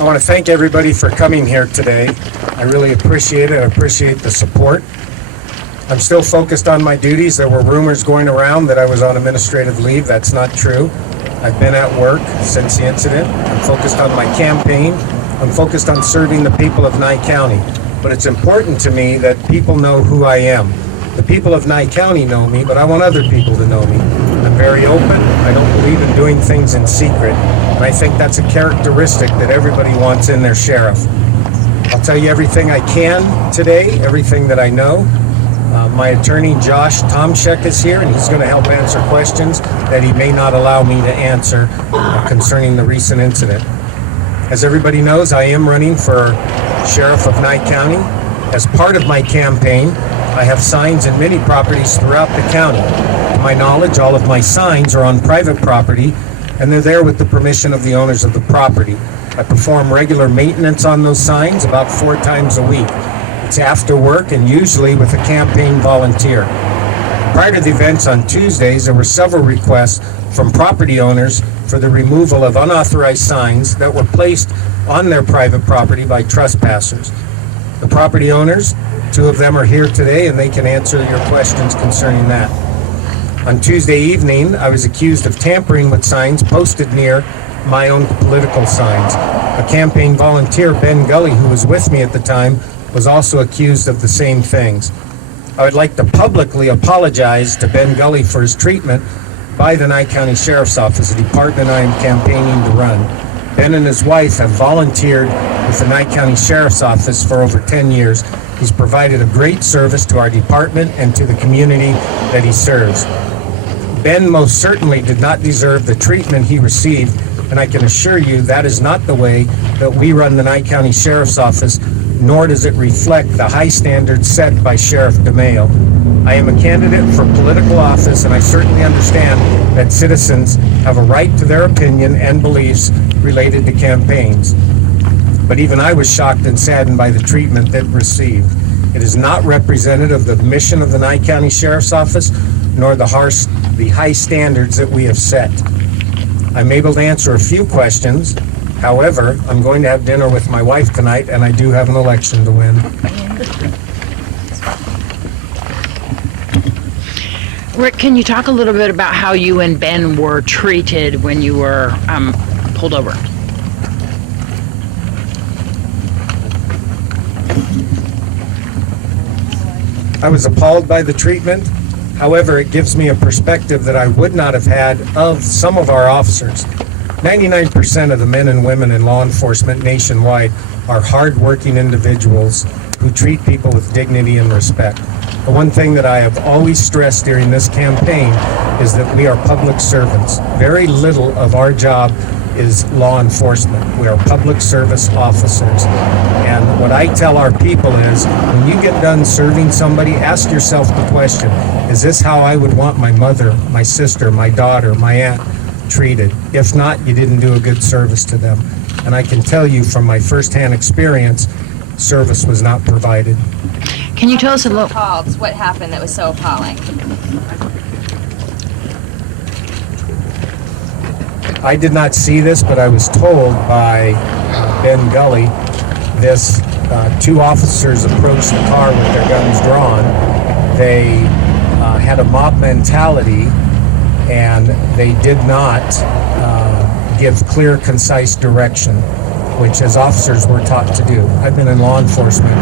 I want to thank everybody for coming here today. I really appreciate it. I appreciate the support. I'm still focused on my duties. There were rumors going around that I was on administrative leave. That's not true. I've been at work since the incident. I'm focused on my campaign. I'm focused on serving the people of Nye County. But it's important to me that people know who I am. The people of Nye County know me, but I want other people to know me. I'm very open. I don't believe in doing things in secret. And I think that's a characteristic that everybody wants in their sheriff. I'll tell you everything I can today, everything that I know. My attorney, Josh Tomshek, is here, and he's going to help answer questions that he may not allow me to answer concerning the recent incident. As everybody knows, I am running for Sheriff of Nye County. As part of my campaign, I have signs in many properties throughout the county. To my knowledge, all of my signs are on private property, and they're there with the permission of the owners of the property. I perform regular maintenance on those signs about 4 times a week. It's after work and usually with a campaign volunteer. Prior to the events on Tuesdays, there were several requests from property owners for the removal of unauthorized signs that were placed on their private property by trespassers. The property owners, 2 of them are here today, and they can answer your questions concerning that. On Tuesday evening, I was accused of tampering with signs posted near my own political signs. A campaign volunteer, Ben Gully, who was with me at the time, was also accused of the same things. I would like to publicly apologize to Ben Gully for his treatment by the Nye County Sheriff's Office, the department I am campaigning to run. Ben and his wife have volunteered with the Nye County Sheriff's Office for over 10 years. He's provided a great service to our department and to the community that he serves. Ben most certainly did not deserve the treatment he received, and I can assure you that is not the way that we run the Nye County Sheriff's Office, nor does it reflect the high standards set by Sheriff DeMayo. I am a candidate for political office, and I certainly understand that citizens have a right to their opinion and beliefs related to campaigns. But even I was shocked and saddened by the treatment that received. It is not representative of the mission of the Nye County Sheriff's Office, nor the high standards that we have set. I'm able to answer a few questions. However, I'm going to have dinner with my wife tonight, and I do have an election to win. Rick, can you talk a little bit about how you and Ben were treated when you were pulled over? I was appalled by the treatment. However, it gives me a perspective that I would not have had of some of our officers. 99% of the men and women in law enforcement nationwide are hardworking individuals who treat people with dignity and respect. The one thing that I have always stressed during this campaign is that we are public servants. Very little of our job is law enforcement. We are public service officers. And what I tell our people is, when you get done serving somebody, ask yourself the question, is this how I would want my mother, my sister, my daughter, my aunt treated? If not, you didn't do a good service to them. And I can tell you from my firsthand experience, service was not provided. Can you tell us a little? What happened that was so appalling? I did not see this, but I was told by Ben Gully, this 2 officers approached the car with their guns drawn. They had a mob mentality, and they did not give clear, concise direction, which as officers we're taught to do. I've been in law enforcement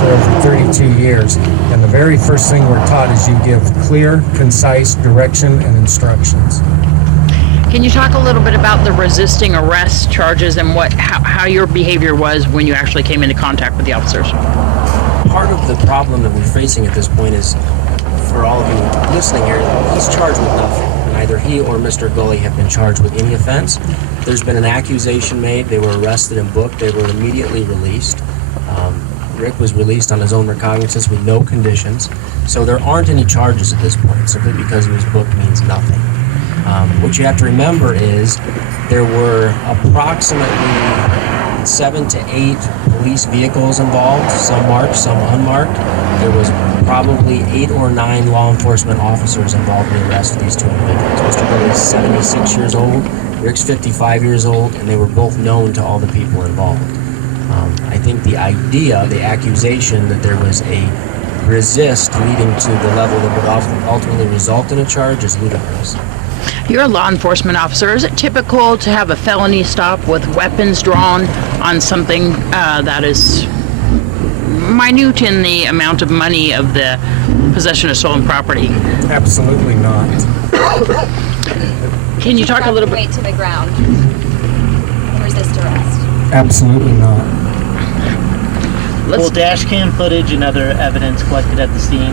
for over 32 years, and the very first thing we're taught is you give clear, concise direction and instructions. Can you talk a little bit about the resisting arrest charges and how your behavior was when you actually came into contact with the officers? Part of the problem that we're facing at this point is, for all of you listening here, he's charged with nothing. Neither he or Mr. Gully have been charged with any offense. There's been an accusation made. They were arrested and booked. They were immediately released. Rick was released on his own recognizance with no conditions. So there aren't any charges at this point. Simply because he was booked means nothing. What you have to remember is there were approximately 7 to 8 police vehicles involved, some marked, some unmarked. There was probably 8 or 9 law enforcement officers involved in the arrest of these 2 individuals. Mr. Gully is 76 years old. Rick's 55 years old, and they were both known to all the people involved. I think the idea, the accusation that there was a resist leading to the level that would ultimately result in a charge is ludicrous. You're a law enforcement officer. Is it typical to have a felony stop with weapons drawn on something that is minute in the amount of money of the possession of stolen property? Absolutely not. Can you talk a little bit? Weight to the ground and resist arrest. Absolutely not. Will dash cam footage and other evidence collected at the scene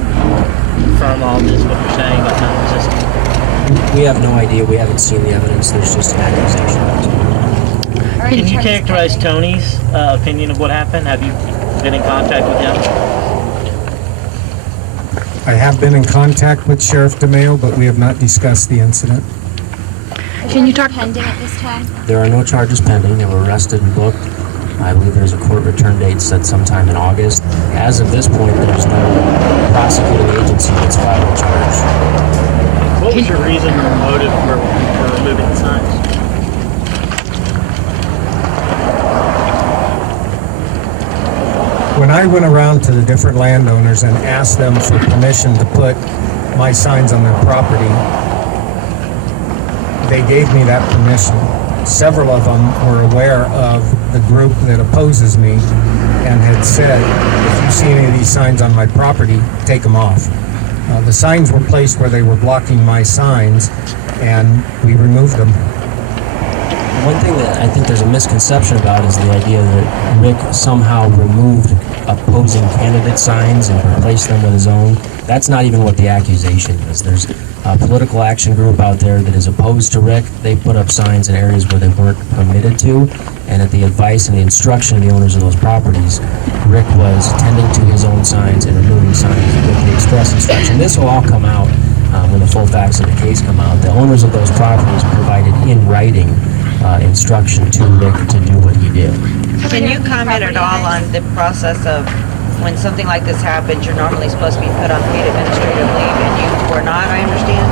confirm all this, what you're saying about not resisting? We have no idea. We haven't seen the evidence. There's just an accusation. Can you characterize Tony's opinion of what happened? Have you been in contact with him? I have been in contact with Sheriff DeMayo, but we have not discussed the incident. Can you talk? Pending at this time? There are no charges pending. They were arrested and booked. I believe there's a court return date set sometime in August. As of this point, there's no prosecuting agency that's filed a charge. What was your reason or motive for removing the signs? When I went around to the different landowners and asked them for permission to put my signs on their property, they gave me that permission. Several of them were aware of the group that opposes me and had said, if you see any of these signs on my property, take them off. The signs were placed where they were blocking my signs, and we removed them. One thing that I think there's a misconception about is the idea that Rick somehow removed opposing candidate signs and replaced them with his own. That's not even what the accusation is. There's a political action group out there that is opposed to Rick. They put up signs in areas where they weren't permitted to, and at the advice and the instruction of the owners of those properties, Rick was tending to his own signs and removing signs with the express instruction. This will all come out when the full facts of the case come out. The owners of those properties provided in writing instruction to Rick to do what he did. Can you comment at all on the process of when something like this happens, you're normally supposed to be put on paid administrative leave and you were not, I understand?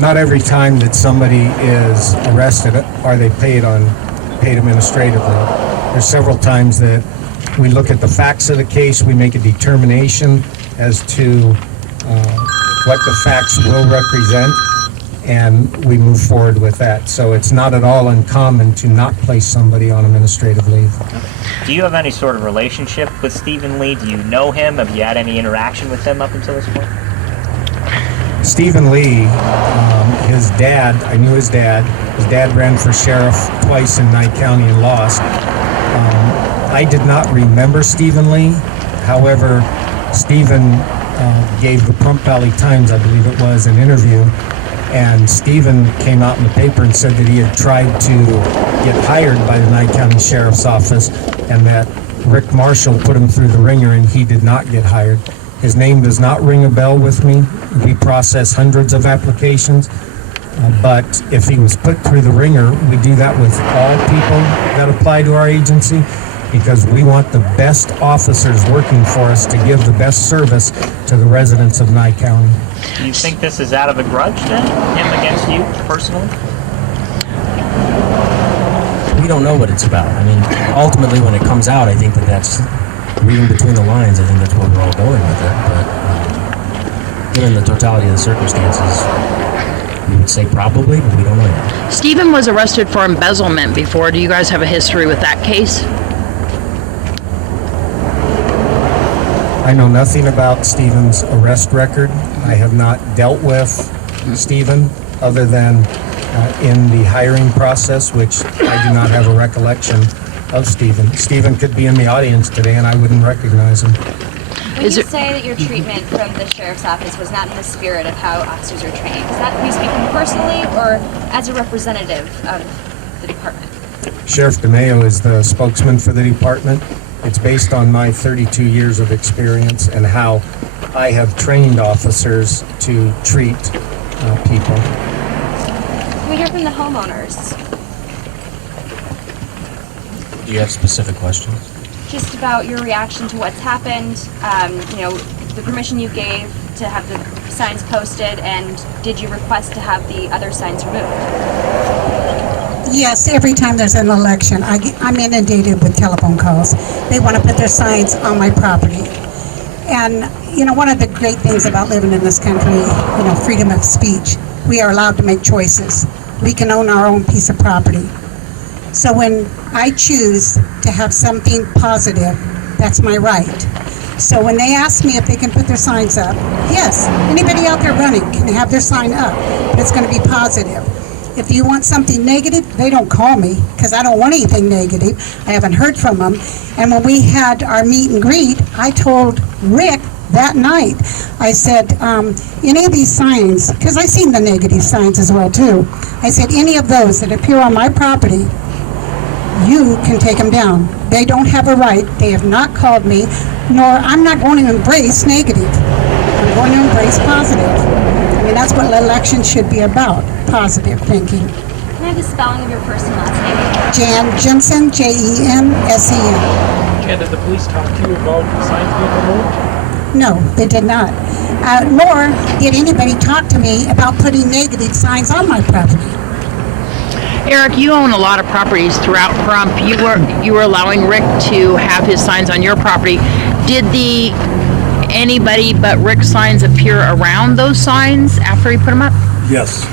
Not every time that somebody is arrested are they paid administratively. There's several times that we look at the facts of the case, we make a determination as to what the facts will represent, and we move forward with that. So it's not at all uncommon to not place somebody on administrative leave. Do you have any sort of relationship with Stephen Lee? Do you know him? Have you had any interaction with him up until this point? Stephen Lee, his dad, I knew his dad. His dad ran for sheriff twice in Nye County and lost. I did not remember Stephen Lee. However, Stephen gave the Plum Valley Times, I believe it was, an interview, and Stephen came out in the paper and said that he had tried to get hired by the Nye County Sheriff's Office and that Rick Marshall put him through the ringer and he did not get hired. His name does not ring a bell with me. We process hundreds of applications, but if he was put through the ringer, we do that with all people that apply to our agency because we want the best officers working for us to give the best service to the residents of Nye County. Do you think this is out of a grudge then, him against you personally? We don't know what it's about. I mean, ultimately when it comes out, I think that's reading between the lines. I think that's where we're all going with it. But given the totality of the circumstances, we would say probably, but we don't know yet. Stephen was arrested for embezzlement before. Do you guys have a history with that case? I know nothing about Stephen's arrest record. I have not dealt with Stephen other than in the hiring process, which I do not have a recollection of Stephen. Stephen could be in the audience today and I wouldn't recognize him. When you say that your treatment from the sheriff's office was not in the spirit of how officers are trained, is that you speaking personally or as a representative of the department? Sheriff DeMayo is the spokesman for the department. It's based on my 32 years of experience and how I have trained officers to treat people. Can we hear from the homeowners? Do you have specific questions? Just about your reaction to what's happened, the permission you gave to have the signs posted, and did you request to have the other signs removed? Yes, every time there's an election, I'm inundated with telephone calls. They want to put their signs on my property. And, one of the great things about living in this country, freedom of speech, we are allowed to make choices. We can own our own piece of property. So when I choose to have something positive, that's my right. So when they ask me if they can put their signs up, yes, anybody out there running can have their sign up, but it's going to be positive. If you want something negative, they don't call me because I don't want anything negative. I haven't heard from them. And when we had our meet and greet, I told Rick that night, I said, any of these signs, because I seen the negative signs as well too, I said, any of those that appear on my property, you can take them down. They don't have a right. They have not called me, nor I'm not going to embrace negative. I'm going to embrace positive. I mean, that's what elections should be about, positive thinking. Can I have the spelling of your first and last name? Jan Jensen, Jensen. Jan, did the police talk to you about the signs being removed? No, they did not. Nor did anybody talk to me about putting negative signs on my property. Eric, you own a lot of properties throughout Pahrump. You were allowing Rick to have his signs on your property. Did anybody but Rick signs appear around those signs after he put them up? Yes.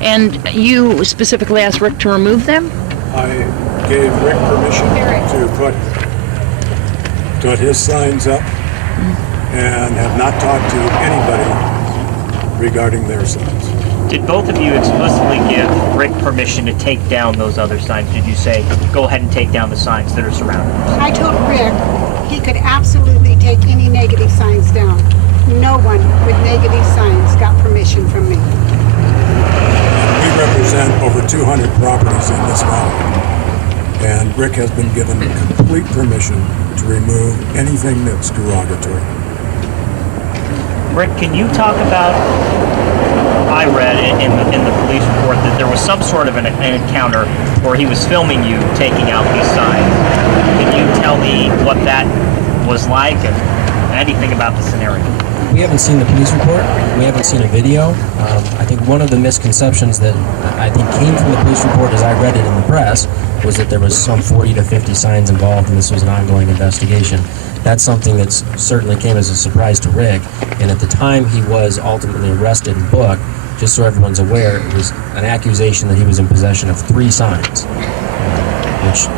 And you specifically asked Rick to remove them? I gave Rick permission to put his signs up and have not talked to anybody regarding their signs. Did both of you explicitly give Rick permission to take down those other signs? Did you say, go ahead and take down the signs that are surrounding us? I told Rick he could absolutely take any negative signs down. No one with negative signs got permission from me. We represent over 200 properties in this county, and Rick has been given complete permission to remove anything that's derogatory. Rick, can you talk about, I read in the police report that there was some sort of an encounter where he was filming you taking out these signs. Can you tell me what that was like and anything about the scenario? We haven't seen the police report. We haven't seen a video. I think one of the misconceptions that I think came from the police report as I read it in the press was that there was some 40 to 50 signs involved and this was an ongoing investigation. That's something that certainly came as a surprise to Rick. And at the time he was ultimately arrested and booked, just so everyone's aware, it was an accusation that he was in possession of 3 signs, which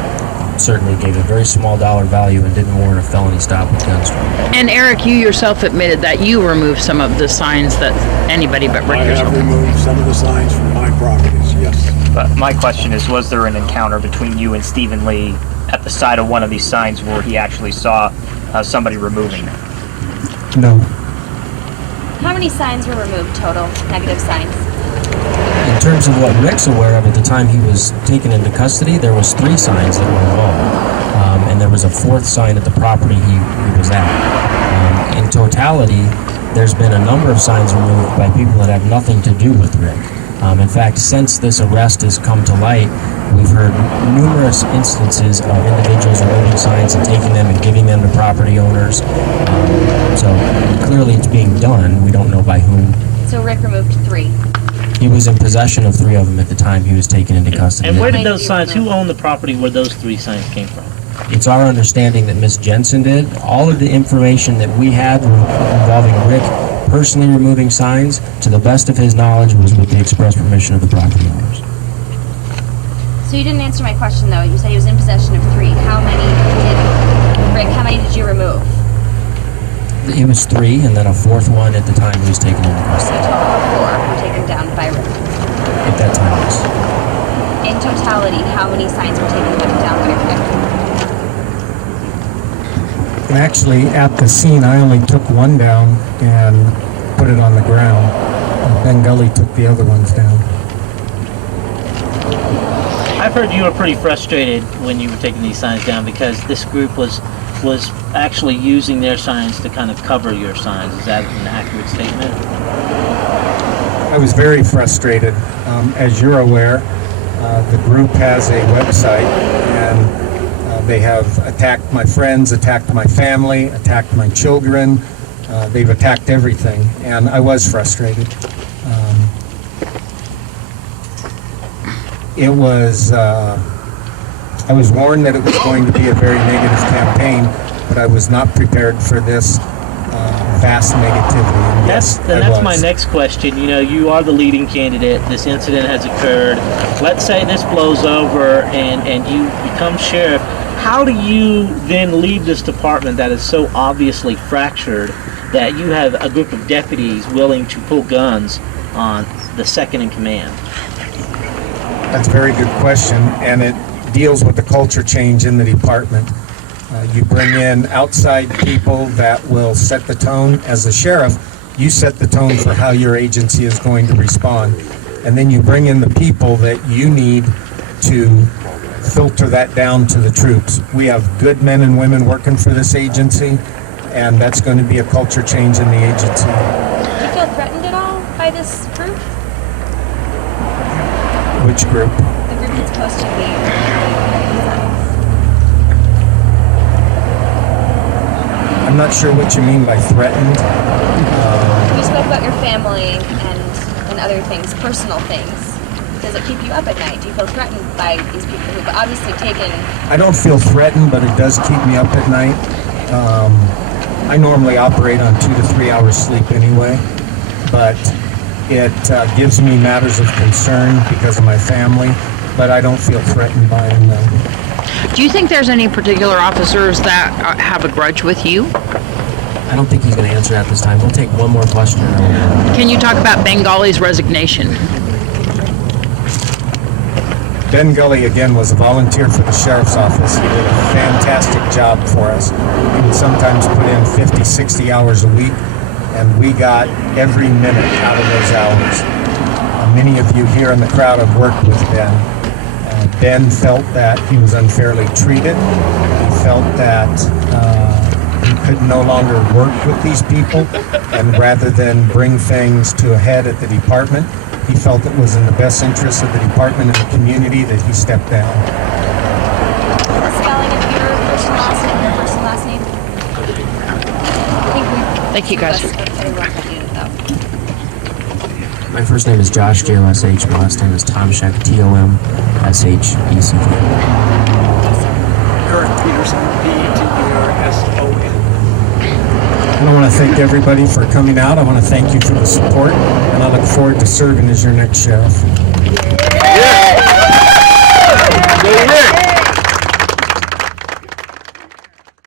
certainly gave a very small dollar value and didn't warrant a felony stop against him. And Eric, you yourself admitted that you removed some of the signs that anybody but Rick I yourself. have removed some of the signs from my properties, yes. But my question is, was there an encounter between you and Stephen Lee at the side of one of these signs where he actually saw somebody removing them? No. How many signs were removed total, negative signs? In terms of what Rick's aware of at the time he was taken into custody, there was 3 signs that were involved. And there was a 4th sign at the property he was at. In totality, there's been a number of signs removed by people that have nothing to do with Rick. In fact, since this arrest has come to light, we've heard numerous instances of individuals removing signs and taking them and giving them to property owners. So clearly it's being done. We don't know by whom. So Rick removed 3. He was in possession of 3 of them at the time he was taken into custody. And where did those signs, who owned the property where those 3 signs came from? It's our understanding that Ms. Jensen did. All of the information that we had involving Rick personally removing signs, to the best of his knowledge, was with the express permission of the property owners. So you didn't answer my question though. You said he was in possession of 3. How many did you remove? It was 3, and then a 4th one at the time he was taken into So a custody. total of 4 were taken down by Rick. At that time, yes. In totality, how many signs were taken down by Rick? And actually, at the scene, I only took one down and put it on the ground. And Ben Gully took the other ones down. I've heard you were pretty frustrated when you were taking these signs down because this group was actually using their signs to kind of cover your signs. Is that an accurate statement? I was very frustrated. As you're aware, the group has a website, and they have attacked my friends, attacked my family, attacked my children, They've attacked everything, and I was frustrated. I was warned that it was going to be a very negative campaign, but I was not prepared for this vast negativity. And yes, That's my next question. You know, you are the leading candidate. This incident has occurred. Let's say this blows over and you become sheriff. How do you then leave this department that is so obviously fractured that you have a group of deputies willing to pull guns on the second in command? That's a very good question, and it deals with the culture change in the department. You bring in outside people that will set the tone. As a sheriff, you set the tone for how your agency is going to respond. And then you bring in the people that you need to filter that down to the troops. We have good men and women working for this agency, and that's going to be a culture change in the agency. Do you feel threatened at all by this group? Which group? The group that's supposed to be. I'm not sure what you mean by threatened. You spoke about your family and other things, personal things. Does it keep you up at night? Do you feel threatened by these people who've obviously taken... I don't feel threatened, but it does keep me up at night. I normally operate on 2 to 3 hours sleep anyway, but it gives me matters of concern because of my family, but I don't feel threatened by them, no. Do you think there's any particular officers that have a grudge with you? I don't think he's going to answer that this time. We'll take one more question. Can you talk about Bengali's resignation? Ben Gully, again, was a volunteer for the sheriff's office. He did a fantastic job for us. He would sometimes put in 50, 60 hours a week, and we got every minute out of those hours. Many of you here in the crowd have worked with Ben. Ben felt that he was unfairly treated. He felt that he could no longer work with these people, and rather than bring things to a head at the department, he felt it was in the best interest of the department and the community that he stepped down. The spelling of your first and last name, your first and last name? Thank you, guys. Everyone can do it, though. My first name is Josh, J-O-S-H. My last name is Tomshek, T-O-M-S-H-E-C-K. Kurt Peterson, P-E-T-E-R-S-O-N. And I want to thank everybody for coming out. I want to thank you for the support, and I look forward to serving as your next sheriff.